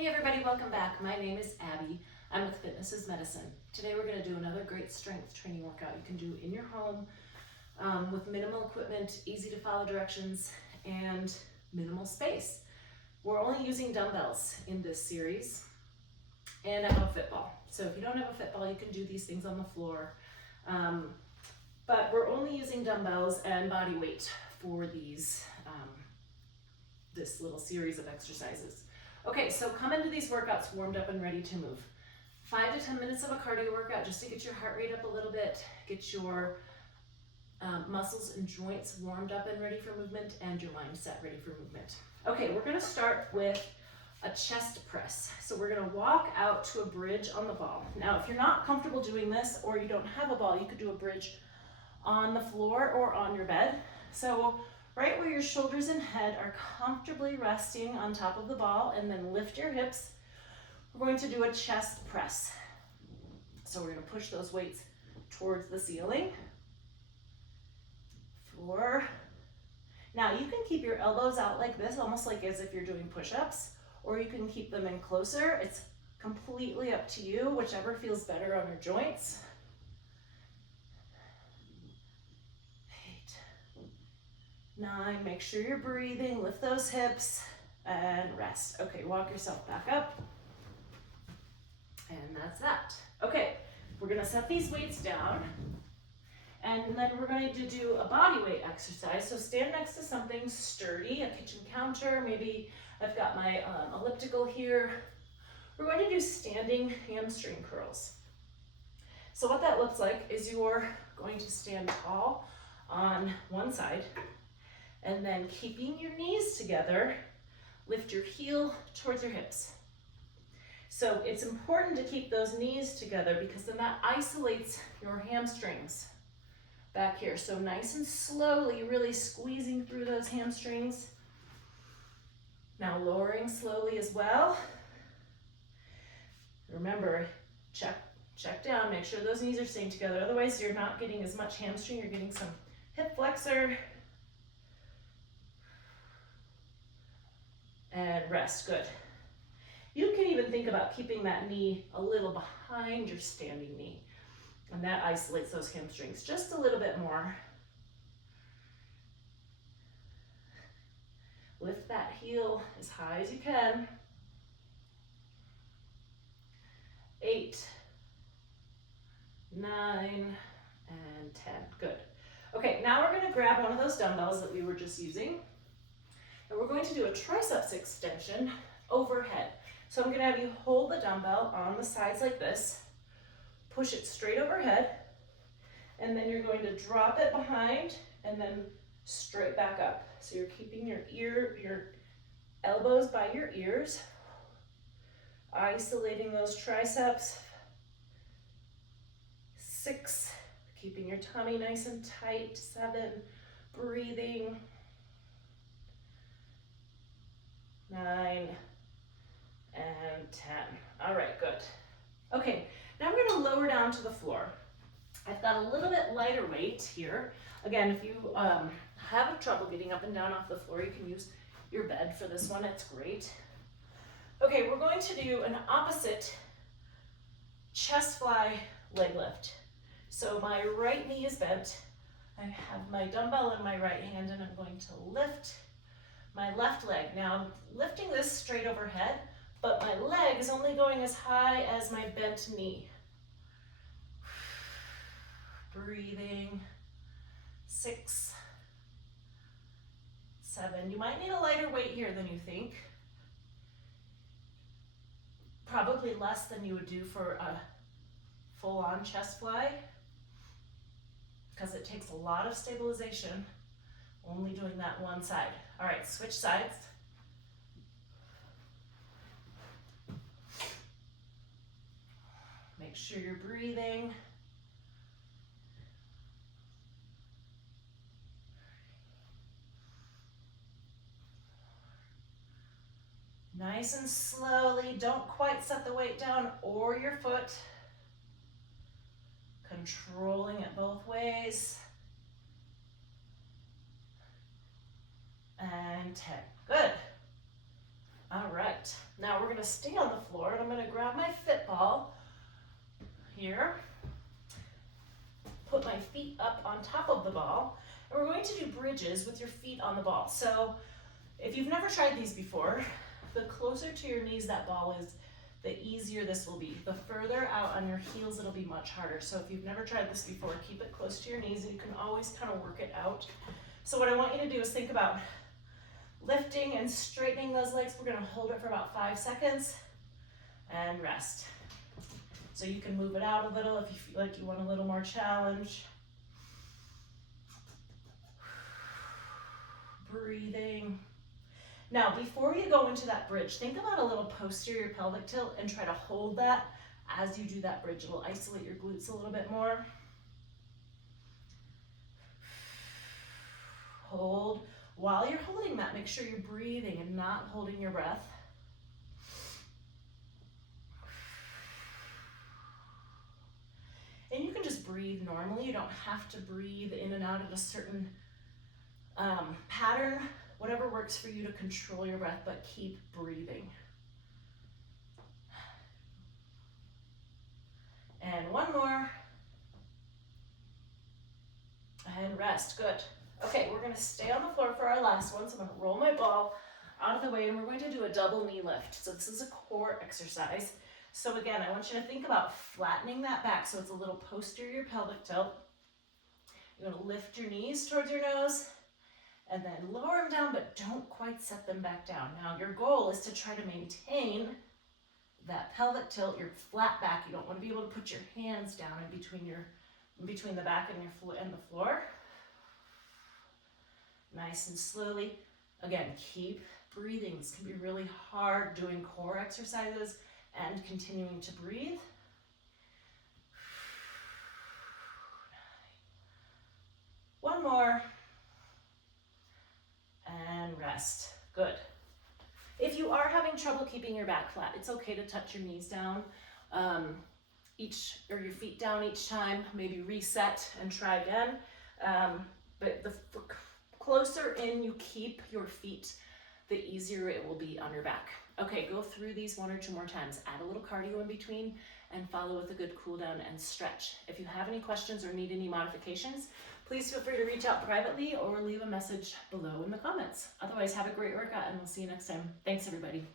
Hey everybody, welcome back. My name is Abby. I'm with Fitness is Medicine. Today we're going to do another great strength training workout you can do in your home with minimal equipment, easy to follow directions, and minimal space. We're only using dumbbells in this series, and I have a fit ball. So if you don't have a fit ball, you can do these things on the floor. But we're only using dumbbells and body weight for these this little series of exercises. Okay, so come into these workouts warmed up and ready to move. 5 to 10 minutes of a cardio workout just to get your heart rate up a little bit, get your muscles and joints warmed up and ready for movement, and your mindset ready for movement. Okay, we're gonna start with a chest press. So we're gonna walk out to a bridge on the ball. Now, if you're not comfortable doing this or you don't have a ball, you could do a bridge on the floor or on your bed. So right where your shoulders and head are comfortably resting on top of the ball, and then lift your hips. We're going to do a chest press. So we're going to push those weights towards the ceiling. 4. Now you can keep your elbows out like this, almost like as if you're doing push-ups, or you can keep them in closer. It's completely up to you, whichever feels better on your joints. 9, make sure you're breathing, lift those hips, and rest. Okay, walk yourself back up. And that's that. Okay, we're gonna set these weights down, and then we're going to do a body weight exercise. So stand next to something sturdy, a kitchen counter, maybe I've got my elliptical here. We're going to do standing hamstring curls. So what that looks like is you're going to stand tall on one side, and then keeping your knees together, lift your heel towards your hips. So it's important to keep those knees together because then that isolates your hamstrings back here. So nice and slowly, really squeezing through those hamstrings. Now lowering slowly as well. Remember, check down, make sure those knees are staying together. Otherwise you're not getting as much hamstring, you're getting some hip flexor. And rest, good. You can even think about keeping that knee a little behind your standing knee, and that isolates those hamstrings just a little bit more. Lift that heel as high as you can. 8, 9, and 10, good. Okay, now we're gonna grab one of those dumbbells that we were just using, and we're going to do a triceps extension overhead. So I'm gonna have you hold the dumbbell on the sides like this, push it straight overhead, and then you're going to drop it behind and then straight back up. So you're keeping your elbows by your ears, isolating those triceps. 6, keeping your tummy nice and tight. 7, breathing. 9, and 10. All right, good. Okay, now we're gonna lower down to the floor. I've got a little bit lighter weight here. Again, if you have trouble getting up and down off the floor, you can use your bed for this one, it's great. Okay, we're going to do an opposite chest fly leg lift. So my right knee is bent. I have my dumbbell in my right hand, and I'm going to lift my left leg. Now I'm lifting this straight overhead, but my leg is only going as high as my bent knee. Breathing. 6, 7. You might need a lighter weight here than you think. Probably less than you would do for a full-on chest fly, because it takes a lot of stabilization only doing that one side. All right, switch sides. Make sure you're breathing. Nice and slowly, don't quite set the weight down or your foot. Controlling it both ways. And 10, good. All right, now Now we're gonna stay on the floor and I'm gonna grab my fit ball here, put my feet up on top of the ball, and we're going to do bridges with your feet on the ball. So if you've never tried these before, the closer to your knees that ball is, the easier this will be. The further out on your heels, it'll be much harder. So if you've never tried this before, keep it close to your knees and you can always kind of work it out. So what I want you to do is think about lifting and straightening those legs. We're gonna hold it for about 5 seconds and rest. So you can move it out a little if you feel like you want a little more challenge. Breathing. Now, before you go into that bridge, think about a little posterior pelvic tilt and try to hold that as you do that bridge. It will isolate your glutes a little bit more. Hold. While you're holding that, make sure you're breathing and not holding your breath. And you can just breathe normally. You don't have to breathe in and out of a certain pattern. Whatever works for you to control your breath, but keep breathing. And one more. And rest, good. Okay, we're gonna stay on the floor for our last one. So I'm gonna roll my ball out of the way and we're going to do a double knee lift. So this is a core exercise. So again, I want you to think about flattening that back so it's a little posterior pelvic tilt. You're gonna lift your knees towards your nose and then lower them down, but don't quite set them back down. Now your goal is to try to maintain that pelvic tilt, your flat back. You don't want to be able to put your hands down in between the back and the floor. Nice and slowly. Again, keep breathing. This can be really hard doing core exercises and continuing to breathe. One more. And rest. Good. If you are having trouble keeping your back flat, it's okay to touch your knees down or your feet down each time. Maybe reset and try again. But the closer in you keep your feet, the easier it will be on your back. Okay, go through these 1 or 2 more times. Add a little cardio in between and follow with a good cool down and stretch. If you have any questions or need any modifications, please feel free to reach out privately or leave a message below in the comments. Otherwise, have a great workout and we'll see you next time. Thanks, everybody.